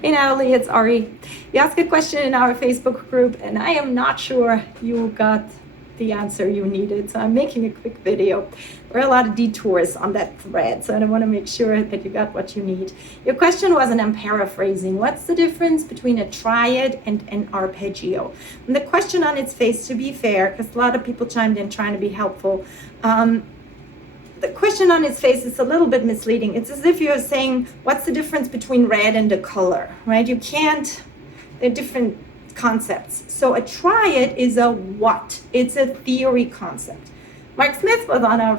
Hey Natalie, it's Ari. You asked a question in our Facebook group and I am not sure you got the answer you needed. So I'm making a quick video. There are a lot of detours on that thread, so I want to make sure that you got what you need. Your question was, and I'm paraphrasing, what's the difference between a triad and an arpeggio? And the question on its face, to be fair, because a lot of people chimed in trying to be helpful, the question on its face is a little bit misleading. It's as if you're saying, what's the difference between red and a color, right? You can't, they're different concepts. So a triad is a what? It's a theory concept. Mark Smith was on our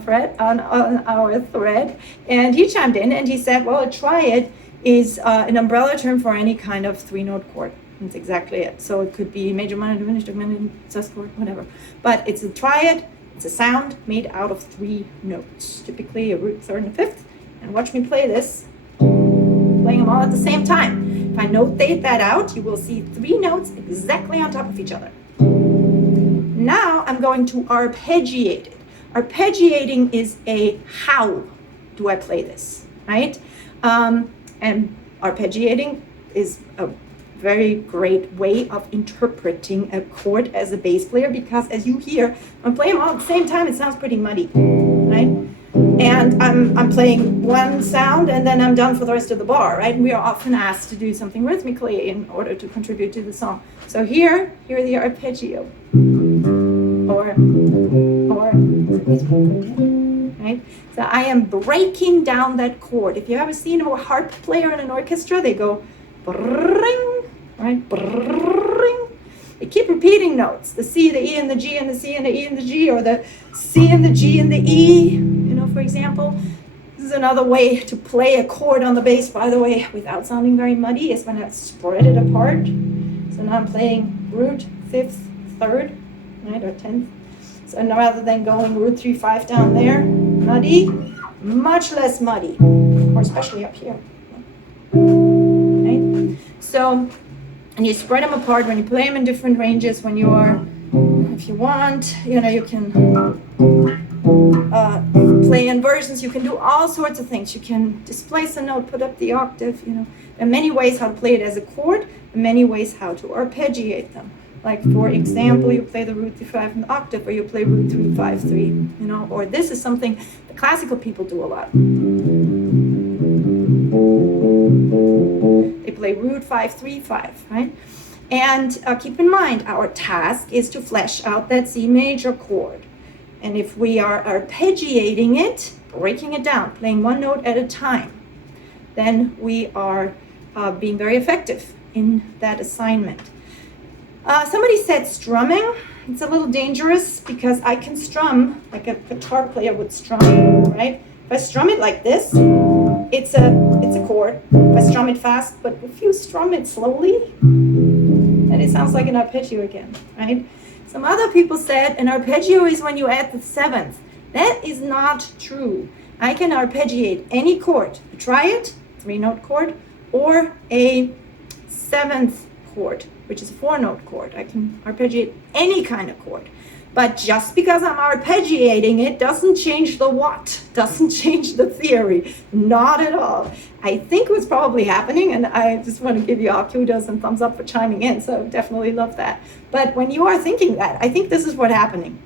thread, and he chimed in and he said, well, a triad is an umbrella term for any kind of three-note chord. That's exactly it. So it could be major, minor, diminished, augmented, sus chord, whatever. But it's a triad. It's a sound made out of three notes, typically a root, third, and a fifth. And watch me play this, playing them all at the same time. If I notate that out, you will see three notes exactly on top of each other. Now I'm going to arpeggiate it. Arpeggiating is a how do I play this, right? And arpeggiating is a very great way of interpreting a chord as a bass player, because as you hear, I'm playing them all at the same time, it sounds pretty muddy, right? And I'm playing one sound and then I'm done for the rest of the bar, right? And we are often asked to do something rhythmically in order to contribute to the song. So here the arpeggio, or, right? So I am breaking down that chord. If you ever seen a harp player in an orchestra, they go brrring, right? Brrring. They keep repeating notes, the C, the E, and the G, and the C, and the E, and the G, or the C, and the G, and the E, for example. This is another way to play a chord on the bass, by the way, without sounding very muddy, is when I spread it apart. So now I'm playing root, fifth, third, right, or 10th. So now rather than going root 3, 5 down there, muddy, much less muddy, or especially up here. Right? So, and you spread them apart when you play them in different ranges. When you are, if you want, you can play inversions. You can do all sorts of things. You can displace a note, put up the octave. There are many ways how to play it as a chord, and many ways how to arpeggiate them. Like, for example, you play the root 3, 5 in the octave, or you play root 3, 5, 3, or this is something the classical people do a lot. They play root 5, 3, 5, right? And keep in mind, our task is to flesh out that C major chord. And if we are arpeggiating it, breaking it down, playing one note at a time, then we are being very effective in that assignment. Somebody said strumming. It's a little dangerous because I can strum like a guitar player would strum, right? If I strum it like this, it's a chord. If I strum it fast, but if you strum it slowly, then it sounds like an arpeggio again, right? Some other people said an arpeggio is when you add the seventh. That is not true. I can arpeggiate any chord, a triad, three-note chord, or a seventh chord, which is a four-note chord. I can arpeggiate any kind of chord. But just because I'm arpeggiating it doesn't change the what, doesn't change the theory, not at all. I think what's probably happening, and I just want to give you all kudos and thumbs up for chiming in, so definitely love that. But when you are thinking that, I think this is what's happening.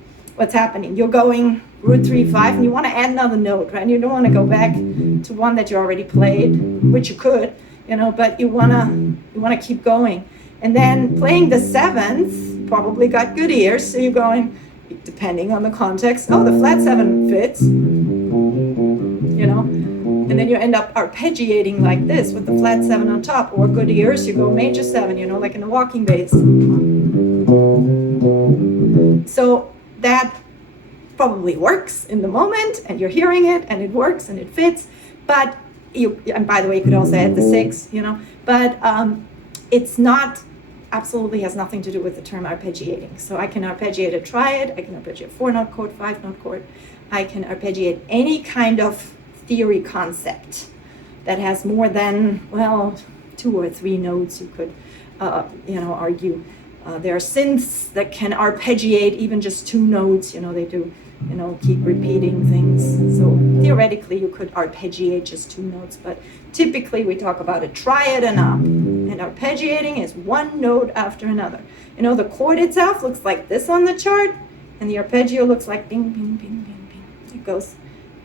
You're going root 3, 5, and you want to add another note, right? You don't want to go back to one that you already played, which you could, but you want to keep going. And then playing the seventh probably got good ears, so you're going, depending on the context, the flat seven fits, and then you end up arpeggiating like this with the flat seven on top, or good ears, you go major seven, like in a walking bass. So that probably works in the moment, and you're hearing it, and it works, and it fits, but and by the way, you could also add the six, but it's not, absolutely has nothing to do with the term arpeggiating. So I can arpeggiate a triad, I can arpeggiate a four-note chord, five-note chord, I can arpeggiate any kind of theory concept that has more than, 2 or 3 notes. You could, argue. There are synths that can arpeggiate even just 2 notes. They do, keep repeating things. So theoretically, you could arpeggiate just 2 notes, but typically we talk about a triad and up. arpeggiating is one note after another. You know, the chord itself looks like this on the chart, and the arpeggio looks like bing, bing, bing, bing, bing. It goes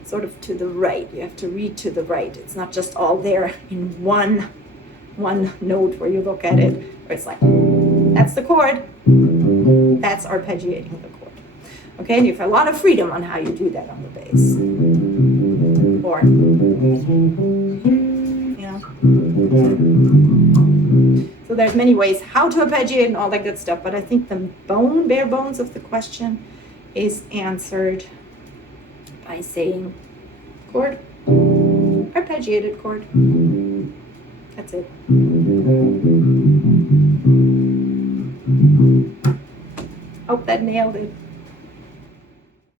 sort of to the right. You have to read to the right. It's not just all there in one note where you look at it, where it's like, that's the chord, that's arpeggiating the chord. Okay, and you have a lot of freedom on how you do that on the bass. Or, you know. So there's many ways how to arpeggiate and all that good stuff, but I think the bare bones of the question is answered by saying chord, arpeggiated chord. That's it. Hope that nailed it.